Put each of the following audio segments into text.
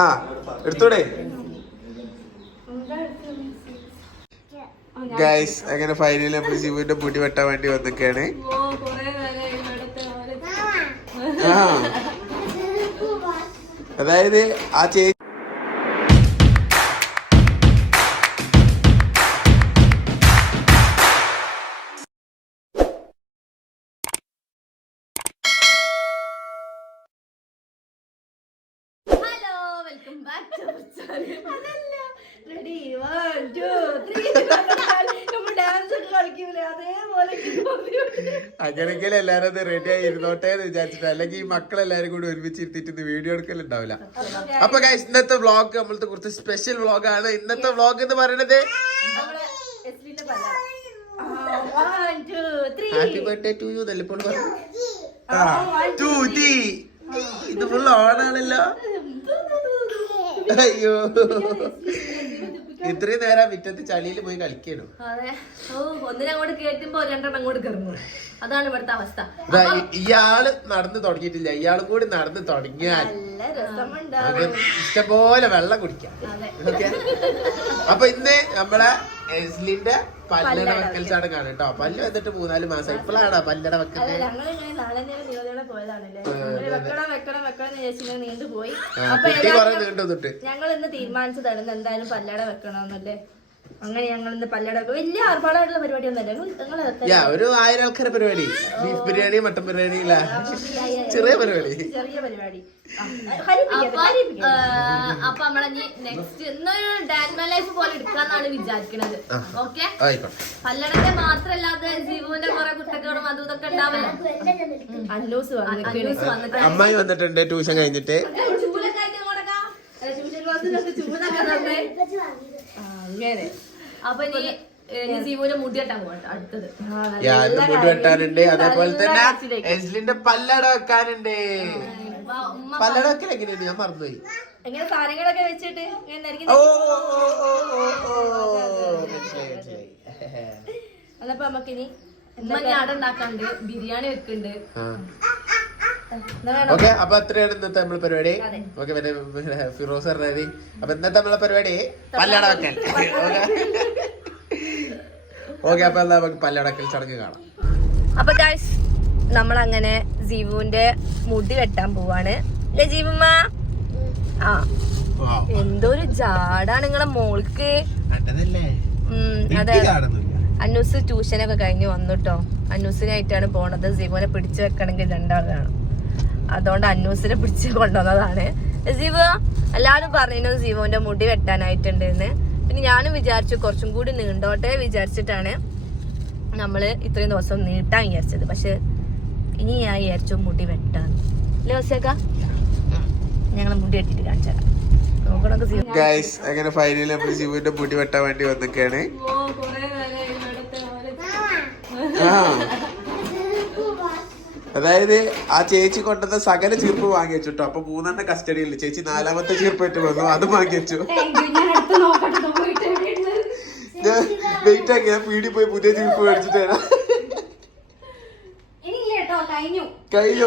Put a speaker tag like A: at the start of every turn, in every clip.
A: ആ എടുത്തൂടെ? ഗൈസ് അങ്ങനെ ഫൈനലി നമ്മൾ ജീവിന്റെ മുടി വെട്ടാൻ വേണ്ടി വന്നൊക്കെയാണ്. അതായത് ആ ചേച്ചി
B: അതല്ല. റെഡി വൺ ടു ത്രീ നമ്മൾ ഡാൻസ് ഒക്കെ കളിക്കൂലേ? അതേപോലെ.
A: അങ്ങനെയെങ്കിലും എല്ലാരും അത് റെഡി ആയി ഇരുന്നോട്ടെ എന്ന് വിചാരിച്ചിട്ട്. അല്ലെങ്കിൽ ഈ മക്കളെല്ലാരും കൂടി ഒരുമിച്ച് ഇരുത്തിട്ട് വീഡിയോ എടുക്കലുണ്ടാവില്ല. അപ്പൊ ഗൈസ് ഇന്നത്തെ വ്ളോഗ് നമ്മളത്തെ കുറച്ച് സ്പെഷ്യൽ വ്ളോഗാണ് ഇന്നത്തെ വ്ളോഗ് എന്ന്
B: പറയണത്
A: ഹാപ്പി ബർത്ത്ഡേ ടു യു നെല്ലിപ്പോൾ ഇത് ഫുൾ ഓണാണല്ലോ അയ്യോ. ഇത്രയും നേരം മുറ്റത്ത് ചളിയിൽ പോയി കളിക്കണു
B: അതെ. ഓ ഒന്നിനങ്ങോട്ട് കേട്ടുമ്പോ രണ്ടെണ്ണം അങ്ങോട്ട് കയറുന്നു അതാണ് ഇവിടുത്തെ അവസ്ഥ.
A: ഇയാൾ നടന്നു തുടങ്ങിയിട്ടില്ല. ഇയാളും കൂടി നടന്നു തുടങ്ങിയാൽ
B: നല്ല രസമുണ്ട്
A: നമുക്ക് ഇഷ്ടംപോലെ വെള്ളം കുടിക്കാം. ഓക്കെ? അപ്പൊ ഇന്ന് നമ്മളെ എസ്ലിന്റെ പല്ലട വെക്കൽ ചടങ്ങാണ് കേട്ടോ. പല്ല് വന്നിട്ട് മൂന്നാൽ മാസം. ഇപ്പോഴാണ് പല്ലട
B: അപ്പൊ
A: കുട്ടി കൊറേ നീണ്ടു തൊട്ട്
B: ഞങ്ങൾ ഇന്ന് തീരുമാനിച്ചതാണ് എന്തായാലും പല്ലട വെക്കണമെന്നല്ലേ അങ്ങനെ ഞങ്ങൾ ഇന്ന് പല്ലട വലിയ ആർഭാടായിട്ടുള്ള പരിപാടി ഒന്നല്ല നിങ്ങൾ
A: യാ ഒരു ആയിരം ആൾക്കാരെ പരിപാടി. ബീഫ് ബിരിയാണി മട്ടൻ ബിരിയാണി ചെറിയ പരിപാടി.
B: ചെറിയ പരിപാടി.
C: അപ്പൊ നമ്മളെ നെക്സ്റ്റ് ഇന്നൊരു ഡാൻമ ലൈഫ് പോലെ എടുക്കാന്നാണ് വിചാരിക്കുന്നത് ഓക്കെ? പല്ലടത്തെ മാത്രല്ലാതെ ജീവുവിന്റെ കുറെ കുട്ടകളും അതും ഇതൊക്കെ ഉണ്ടാവില്ല
A: അമ്മായി വന്നിട്ടുണ്ട് ട്യൂഷൻ കഴിഞ്ഞിട്ട്.
C: ചൂലൊക്കെ ആയിട്ട് ഇങ്ങോട്ടേക്കാ.
B: ട്യൂഷൻ ക്ലാസ്സിലൊക്കെ ചൂടാക്കാൻ തന്നെ. ആ, അങ്ങനെ.
C: അപ്പൊ ഇനി മുടി പോകട്ടെ അടുത്തത്.
A: വെട്ടാനുണ്ട്. അതേപോലെ തന്നെ. എസ്ലിന്റെ പല്ലട വെക്കാനുണ്ട്. പല്ലട വെക്കൽ എങ്ങനെയാണ് ഞാൻ മറന്നുപോയി.
B: എങ്ങനെ സാധനങ്ങളൊക്കെ വെച്ചിട്ട് ഇങ്ങനെ നരിക്ക്
A: ഓ ഓ, ഓ, ഓ, ഓ, ഓ. മനസ്സിലായി മനസ്സിലായി.
B: നമുക്കിനി
C: അട ബിരിയാണി വെക്കുന്നുണ്ട്
A: ഓക്കെ അപ്പൊ അത്രയാണ് ഇന്നത്തെ നമ്മളെ പരിപാടി. ഓക്കെ പിന്നെ ഫിറോസ് പറഞ്ഞാൽ അപ്പൊ ഇന്നത്തെ നമ്മളെ പരിപാടി പല്ലടക്കൽ ഓക്കെ അപ്പൊ എന്താ നമുക്ക് പല്ലടക്കൽ ചടങ്ങ് കാണാം.
B: അപ്പൊ ഗായ്സ് നമ്മൾ അങ്ങനെ ജീവുവിന്റെ മുടി വെട്ടാൻ പോവാണ്. അല്ലേ ജീവുമ്മ? ആ. എന്തൊരു ജാടാണ് നിങ്ങളെ മോൾക്ക്. അതെ. അന്നൂസ് ട്യൂഷനൊക്കെ കഴിഞ്ഞ് വന്നുട്ടോ. അന്നൂസിനായിട്ടാണ് പോണത്. ജീവനെ പിടിച്ചു വെക്കണമെങ്കിൽ രണ്ടാളാണ് അതുകൊണ്ട് അന്നൂസിനെ പിടിച്ച് കൊണ്ടുവന്നതാണ്. ജീവ എല്ലാവരും പറഞ്ഞിരുന്നു ജീവന്റെ മുടി വെട്ടാനായിട്ടുണ്ട് എന്ന്. പിന്നെ ഞാനും വിചാരിച്ചു കുറച്ചും കൂടി നീണ്ടോട്ടെ വിചാരിച്ചിട്ടാണ് നമ്മൾ ഇത്രയും ദിവസം നീട്ടാൻ വിചാരിച്ചത്. പക്ഷെ ഇനി ഞാൻ വിചാരിച്ചു മുടി വെട്ടാന്ന്. അല്ലേ വസ്യേക്ക? ഞങ്ങൾ മുടി വെട്ടിട്ട് കാണിച്ചാ
A: ഗൈസ് അങ്ങനെ ഫൈനലി നമ്മൾ ശിവുവിന്റെ മുടി വെട്ടാൻ വേണ്ടി വന്നിക്കാണ്. അതായത് ആ ചേച്ചി കൊണ്ടുവന്ന സകല ചീർപ്പ് വാങ്ങി വെച്ചിട്ടോ. അപ്പൊ മൂന്നെണ്ണ കസ്റ്റഡിയിൽ ചേച്ചി നാലാമത്തെ ചീർപ്പ് ഏറ്റവും വന്നു. അത് വാങ്ങി വെച്ചു. ഞാൻ വെയിറ്റ് ആക്കി ഞാൻ പീടി പോയി പുതിയ ചീർപ്പ് മേടിച്ചിട്ട്
C: കഴിഞ്ഞു.
A: കഴിഞ്ഞു.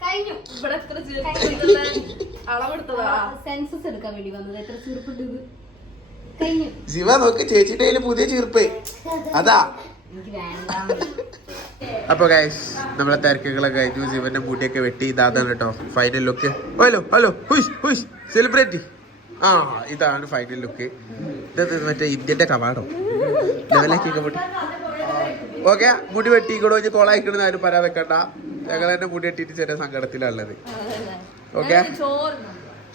C: കഴിഞ്ഞു.
B: ഇവിടെ എത്ര അളവെടുത്തതാ?
C: സെൻസസ് എടുക്കാൻ വേണ്ടി വന്നത്. എത്ര ഇത്? കഴിഞ്ഞു.
A: ശിവ നോക്ക് ചേച്ചിട്ടേ കയ്യിൽ പുതിയ ചീർപ്പ് അതാ. അപ്പൊ ഗൈസ് നമ്മളെ തിരക്കുകളൊക്കെ കഴിഞ്ഞു. ശിവന്റെ മുടിയൊക്കെ വെട്ടി. ഇതാണ് കേട്ടോ final look hello hello hush hush celebrity ആ ഇതാണ് ഫൈനൽ ലുക്ക് മറ്റേ ഇന്ത്യന്റെ കവാടോ. ലെവലാക്കിയൊക്കെ മുടി. ഓക്കെ മുടി വെട്ടിക്കണോ? ഇനി കോളായിക്കണെന്ന് ആരും പറയാൻ വെക്കണ്ട. ഞങ്ങൾ തന്നെ മുടി വെട്ടിയിട്ട് ചെറിയ സങ്കടത്തിലുള്ളത് ഓക്കെ?
B: ചോറ്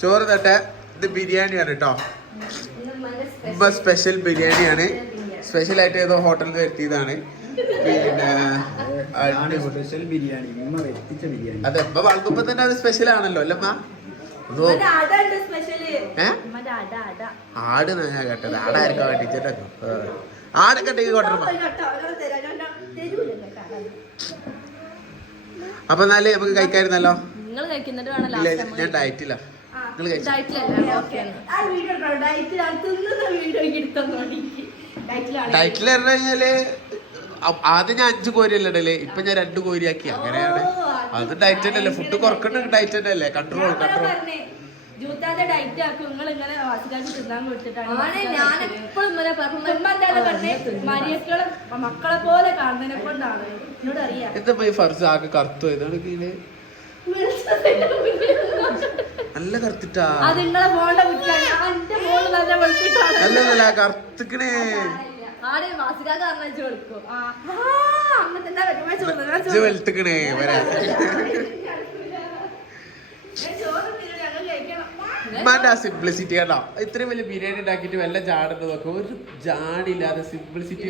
A: ചോറ് തട്ടെ ഇത് ബിരിയാണിയാണ് കേട്ടോ. ഇപ്പൊ സ്പെഷ്യൽ ബിരിയാണിയാണ്. സ്പെഷ്യൽ ആയിട്ട് ഏതോ ഹോട്ടലിൽ നിന്ന് വരുത്തിയതാണ്. പിന്നെ അതെ ഇപ്പൊ വളർത്തുമ്പോ തന്നെ അത് സ്പെഷ്യൽ ആണല്ലോ അല്ലമ്മ ആട് ഞാൻ കേട്ടത്? ആടായിരിക്കും വേണ്ടിച്ചോ ആടൊക്കെ ഉണ്ടെങ്കിൽ അപ്പൊ എന്നാലേ നമുക്ക് കഴിക്കായിരുന്നല്ലോ?
C: നിങ്ങൾ കഴിക്കുന്നിട്ട് വേണം ലാസ്റ്റ്
A: ഞാൻ ഡയറ്റില്ല നിങ്ങൾ
B: ഡയറ്റിലാണ്
A: കഴിഞ്ഞാൽ ആദ്യം ഞാൻ അഞ്ച് കോരി അല്ലേ ഇടൽ? ഇപ്പൊ ഞാൻ രണ്ട് കോരിയാക്കി. അങ്ങനെയാണ്. അത് ഡയറ്റ് തന്നെയല്ലേ ഫുഡ് കുറക്കണ്ട ഡയറ്റ് തന്നെയല്ലേ കൺട്രോൾ കൺട്രോൾ
D: ജൂത്താന്റെ ഡയറ്റ് ആക്കും. നിങ്ങൾ ഇങ്ങനെ വാസിക്കാർക്ക് തിന്നാൻ കൊടുത്തിട്ടാണ്
C: ഞാൻ എപ്പോഴും ഇങ്ങനെ പറഞ്ഞു
D: ഉമ്മ പറഞ്ഞേ മരിയക്കളെ മക്കളെ പോലെ കാണുന്നതിനെ കൊണ്ടാണ്. എന്നോട് അറിയാം.
A: എന്താ ഈ ഫർസ് ആകെ കറുത്തു നല്ല കറുത്തിട്ടാ.
D: അത് നിങ്ങളെ മോളുടെ കുറ്റാണ് ആ എന്റെ മോൾ നല്ല വെളുത്തിട്ടാണ്.
A: അല്ല അല്ല കറുത്തിക്കണേ
C: ആടെ
A: കാരണം വെളുത്തിക്കണേ ഉമ്മാന്റെ ആ സിംപ്ലിസിറ്റി കേട്ടോ ഇത്രയും വലിയ ബിരിയാണി ഉണ്ടാക്കിയിട്ട് വല്ല ജാടുന്നത് നോക്കും. ഒരു ജാടില്ലാതെ സിംപ്ലിസിറ്റി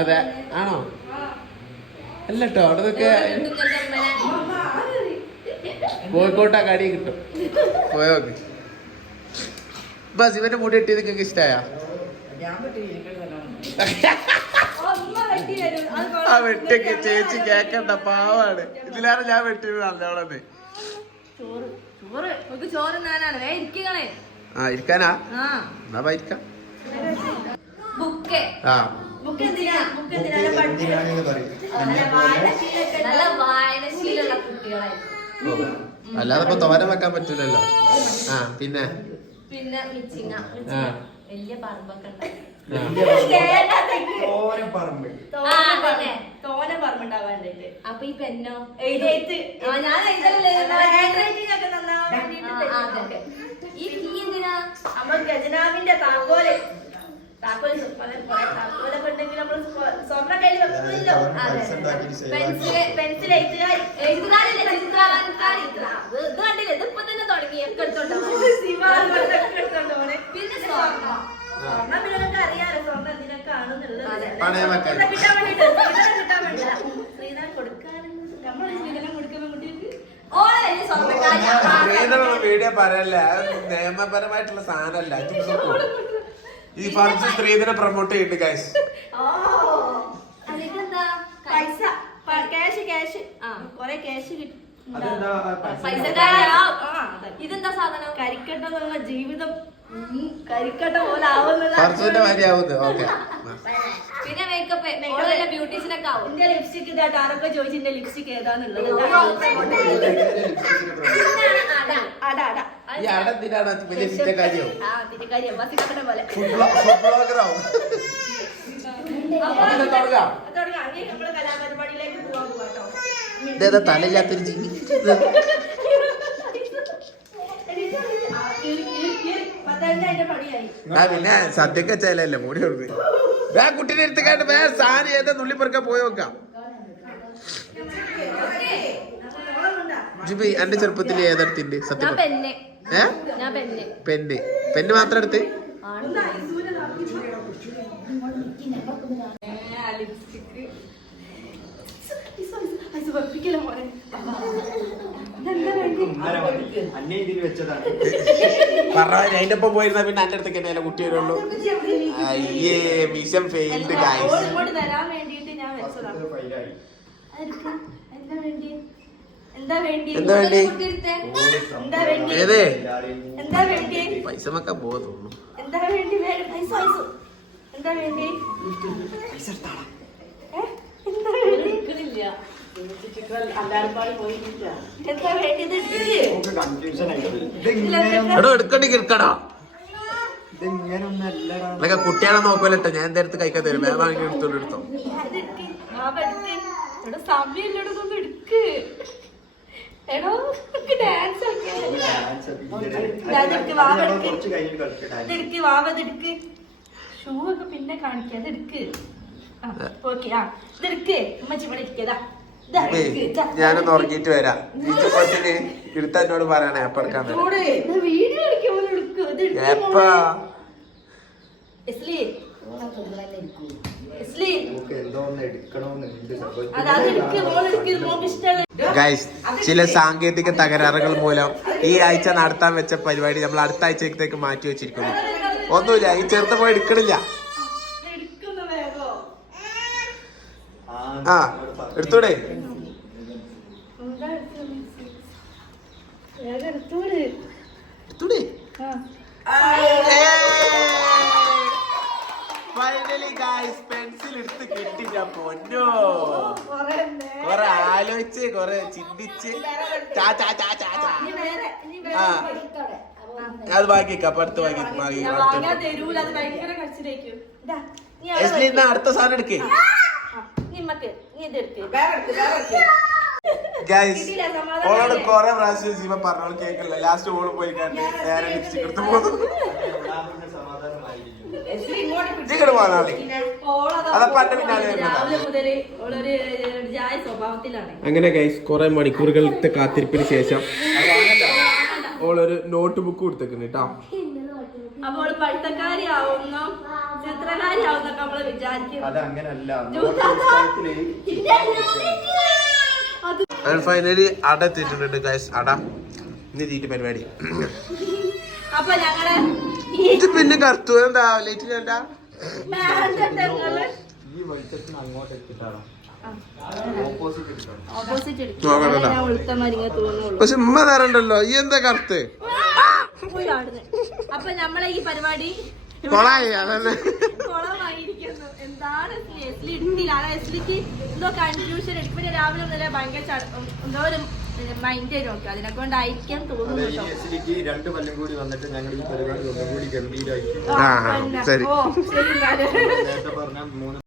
A: അതെ. ആണോ? അല്ല കേട്ടോ അവിടെ നിന്നൊക്കെ കോഴിക്കോട്ട് ആ കടി കിട്ടും. പോയോ? ബസ് ഇവന്റെ മുടി കിട്ടിയത് നിങ്ങൾക്ക് ഇഷ്ടായ
D: ഉമ്മ വെട്ടി തരും അത്
A: ആ വെട്ടിയൊക്കെ ചേച്ചി കേക്കണ്ട പാവാണ്. ഇതിലാണ് ഞാൻ വെട്ടിയത് നല്ലോണം
D: ചോറ് ചോറ്.
C: നമുക്ക് ചോറ് നാനാണ് വേ
A: ആ ഇരിക്കാനാ? എന്നാ ഇരിക്കാം. ആ.
D: ബുക്ക് എന്തിനാ? ബുക്ക് എന്തിനാ പഠിച്ചു നല്ല
C: നല്ല വായനശീലമുള്ള കുട്ടികളായിരിക്കും
A: അല്ലാതെ ഇപ്പൊ തോരൻ വെക്കാൻ പറ്റൂലല്ലോ. ആ പിന്നെ?
C: പിന്നെ മിച്ചിങ്ങ.
A: ആ.
C: വലിയ പറമ്പൊക്കെ.
E: ഓരോ പറമ്പ്.
C: ആ, അതന്നെ.
D: തോന
C: അപ്പൊ ഈ പെന്നോ? ആ ഞാൻ. ഈ കീ എന്തിനാ?
D: നമ്മൾ ഖജനാവിന്റെ താക്കോൽ. താക്കോൽ താക്കോലൊക്കെ ഉണ്ടെങ്കിൽ നമ്മൾ സ്വ- സ്വർണ കയ്യിൽ വെക്കുന്നില്ലോ.
C: പെൻസിൽ
D: പെൻസിൽ എഴുത്തുകാരി
C: എഴുതുകാരില്ല ചിത്രാലങ്കാരി ഇത് ഇത് കണ്ടില്ലേ ഇത് ഇപ്പൊ തന്നെ തുടങ്ങി ഒക്കെ എടുത്തോണ്ടാവും പിന്നെ സ്വർണം
D: സ്വർണം പിന്നെ നമുക്ക് അറിയാലോ സ്വർണം എന്തിനൊക്കെ ആണെന്നുള്ളത്
C: അതെ.
A: പണയം വെക്കാൻ.
D: ശ്രീധരൻ കിട്ടാൻ വേണ്ടിയിട്ട് ശ്രീധരൻ കിട്ടാൻ വേണ്ടിയില്ല ശ്രീധരൻ കൊടുക്കാനും നമ്മൾ ശ്രീധരൻ കൊടുക്കുന്ന കുട്ടികൾക്ക്
C: ഓളെ വലിയ
A: വീഡിയോ പറയല്ല? നിയമപരമായിട്ടുള്ള സാധനല്ല. ഈ പറഞ്ഞ സ്ത്രീധനം പ്രൊമോട്ട് ചെയ്യുന്നു
C: കാശ്
D: പൈസ. ക്യാഷ് ക്യാഷ്
C: ആ.
D: കൊറേ ക്യാഷ് കിട്ടും.
C: ഇതെന്താ സാധനം?
D: കരിക്കട്ട എന്നുള്ള ജീവിതം കരിക്കട്ട പോലെ ആവുന്നുള്ള
C: പിന്നെ മേക്കപ്പ് ഓളെ ബ്യൂട്ടീഷ്യനൊക്കെ ആവും
D: എന്റെ ലിപ്സ്റ്റിക് ഇതായിട്ട് ആരൊക്കെ ചോദിച്ചു എന്റെ ലിപ്സ്റ്റിക് ഏതാന്നുള്ളത്. കലാപരിപാടിയിലേക്ക് പോവാൻ പോവാട്ടോ
A: തലയില്ലാത്തൊരു ജീവി? പിന്നെ സദ്യക്കച്ചാലല്ലേ മൂടി കൊടുത്ത് ആ കുട്ടീനെ എടുത്തുകാട്ട് വേ സാരി ഏതാ നുള്ളി പെറുക്കാൻ പോയി നോക്കാം ജുബി എന്റെ ചെറുപ്പത്തിൽ ഏതെടുത്തിണ്ട് സത്യം. ഏ
C: ഞാൻ പെന്നെ
A: പെന്ന് മാത്രം എടുത്ത്
D: വേണ്ടി
E: അന്നെ ഇതിൽ വെച്ചതാണ്.
A: പറ അതിന്റെ ഒപ്പം പോയിരുന്ന പിന്നെ എന്റെ അടുത്തേക്ക് തന്നെ കുട്ടി വരുള്ളൂ. അയ്യേ മിഷൻ ഫെയിൽഡ് ഗൈസ്
E: പത്ത് ഫൈലായി
D: അതെടുക്ക്. എന്താ വേണ്ടി? എന്താ വേണ്ടി?
A: എന്താ വേണ്ടി?
D: എന്താ വേണ്ടി? എന്താ വേണ്ടി?
A: പൈസ മക്കാൻ
D: എന്താ വേണ്ടി? പൈസ പൈസ. എന്താ വേണ്ടി?
A: എടോ എടുക്കണ്ടി കിടക്കടാ അതൊക്കെ കുട്ടികളെ നോക്കുമല്ലോ ഞാൻ എന്റെ അടുത്ത് കഴിക്കാൻ തരും ഞാൻ വാങ്ങി എടുത്തോണ്ട് എടുത്തോ.
D: ഷൂ ഒക്കെ പിന്നെ കാണിക്കാതെ ഓക്കെ ആ. ഇതെടുക്ക് ഉമ്മച്ചി ഇവിടെ ഇരിക്കതാ.
A: ഞാനൊന്ന് ഉറങ്ങിയിട്ട് വരാം. ഇച്ചപ്പത്തിന് എടുത്ത എന്നോട് പറയണേ എപ്പാ? ഗൈസ് ചില സാങ്കേതിക തകരാറുകൾ മൂലം ഈ ആഴ്ച നടത്താൻ വെച്ച പരിപാടി നമ്മൾ അടുത്ത ആഴ്ചത്തേക്ക് മാറ്റി വെച്ചിരിക്കുന്നു. ഒന്നുമില്ല ഈ ചെറുത്ത് പോയി എടുക്കണില്ല.
D: എടുക്കുന്ന വേഗോ.
A: ആ എടുത്തൂടെ?
D: എടുത്തോട്?
A: ഫൈനലി ഗായ്സ് പെൻസിൽ എടുത്ത് കിട്ടി ഞാൻ പൊന്നോ. കൊറേ ആലോചിച്ച് കൊറേ ചിന്തിച്ച്. ചാ ചാ ചാ ചാ ചാ. ആ. അത് ബാക്കിക്ക് അടുത്ത് ബാക്കി അടുത്ത സാധനം എടുക്കേ. ഗൈസ് ഓളോട്? കൊറേ പ്രാവശ്യം ജീവൻ പറഞ്ഞോൾ കേക്കില്ല ലാസ്റ്റ് ഓൾ പോയി കണ്ട് നേരെ ലിപ്സ്റ്റിക് എടുത്ത് പോകുന്നു. ഇങ്ങോട്ട് പോകാനാളി
D: ഓളതാ
A: അതപ്പോ അന്റെ പിന്നാലെ അങ്ങനെ ഗൈസ് കുറെ മണിക്കൂറുകളുടെ കാത്തിരിപ്പിന് ശേഷം ഓളൊരു നോട്ട് ബുക്ക് കൊടുത്തേക്കുന്നു കേട്ടോ
D: അപ്പോൾ പഠിത്തക്കാരി ആവുന്നോ ചിത്രകാരി ആവുന്നൊക്കെ നമ്മൾ വിചാരിക്കും.
A: ഫൈനലി അട എത്തിയിട്ടുണ്ട് ഗൈസ് അട ഇനി തീറ്റ പരിപാടി
D: അപ്പൊ ഞങ്ങൾ ഈ
A: ഇത് പിന്നെ കറുത്തു എന്താ ലേറ്റ് വേണ്ട പക്ഷെ ഉമ്മ തരണ്ടല്ലോ ഈ എന്താ കറുത്ത്.
D: അപ്പൊ നമ്മളെ ഈ പരിപാടി
A: കൊളായി അതന്നെ
D: കുളമായിരിക്കുന്നു. എന്താണ് എസ്ലി എസ്ലിക്ക് എന്തോ കൺഫ്യൂഷൻ ഇപ്പൊ രാവിലെ മുതലേ ഭയങ്കര എന്തോ ഒരു മൈൻഡ് നോക്കി. അതിനെ കൊണ്ടായിരിക്കാൻ
E: അതെ
D: തോന്നുന്നു
E: എസ്ലിക്ക് രണ്ട് കൊല്ലം കൂടി വന്നിട്ട് ഞങ്ങൾ ഈ പരിപാടി ഒന്നും കൂടി ഗംഭീരമാക്കി.
A: ശരി.
E: പറഞ്ഞ മൂന്ന്